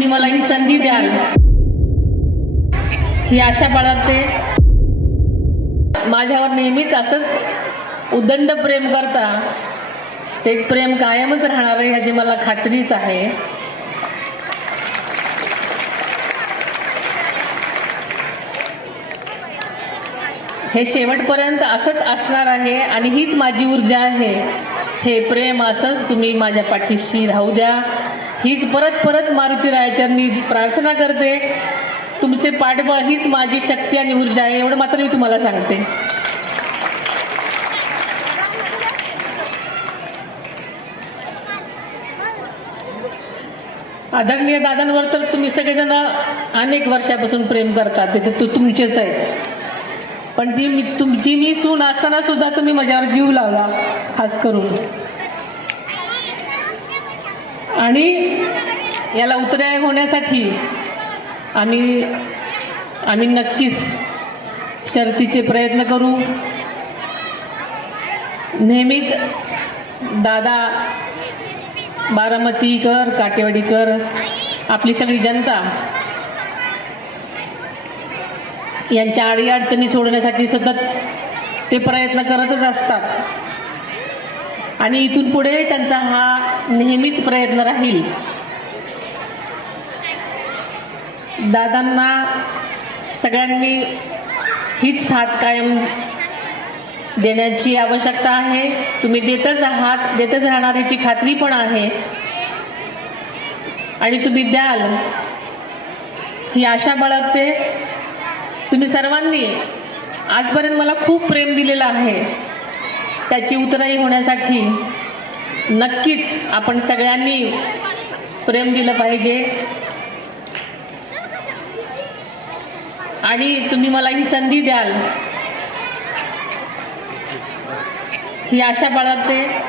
तुम्ही मला ही संधी द्याल. ही आशा बाळगते. माझ्यावर नेहमीच असंच उदंड प्रेम करता. ते प्रेम कायमच राहणार आहे ह्याची मला खात्रीच आहे. हे शेवटपर्यंत असंच असणार आहे आणि हीच माझी ऊर्जा आहे. हे प्रेम असंच तुम्ही माझ्या पाठीशी राहू द्या. हीच परत परत मारुती रायाच्यांनी प्रार्थना करते. तुमचे पाठबळ हीच माझी शक्ती आणि ऊर्जा आहे. एवढं मात्र मी तुम्हाला सांगते. आदरणीय दादांवर तर तुम्ही सगळेजण अनेक वर्षापासून प्रेम करतात. ते तू तुमचेच आहे पण ती मी तुमची मी सून असताना सुद्धा तुम्ही माझ्यावर जीव लावला. खास करून. आणि याला उतराय होण्यासाठी आम्ही आम्ही नक्कीच शर्तीचे प्रयत्न करू. नेहमीच दादा बारामतीकर काटेवाडीकर आपली सगळी जनता यांच्या अडीअडचणी सोडण्यासाठी सतत ते प्रयत्न करतच असतात. आणि इथून पुढे त्यांचा हा नेहमीच प्रयत्न राहील. दादांना सगळ्यांनी हीच साथ कायम देण्याची आवश्यकता आहे. तुम्ही देतच आहात देतच राहणार याची खात्री पण आहे. आणि तुम्ही द्याल. ही आशा बाळगते. तुम्ही सर्वांनी आजपर्यंत मला खूप प्रेम दिलेलं आहे. त्याची उतराई होण्यासाठी नक्कीच आपण सगळ्यांनी प्रेम दिलं पाहिजे. आणि तुम्ही मला ही संधी द्याल. ही आशा बाळगते.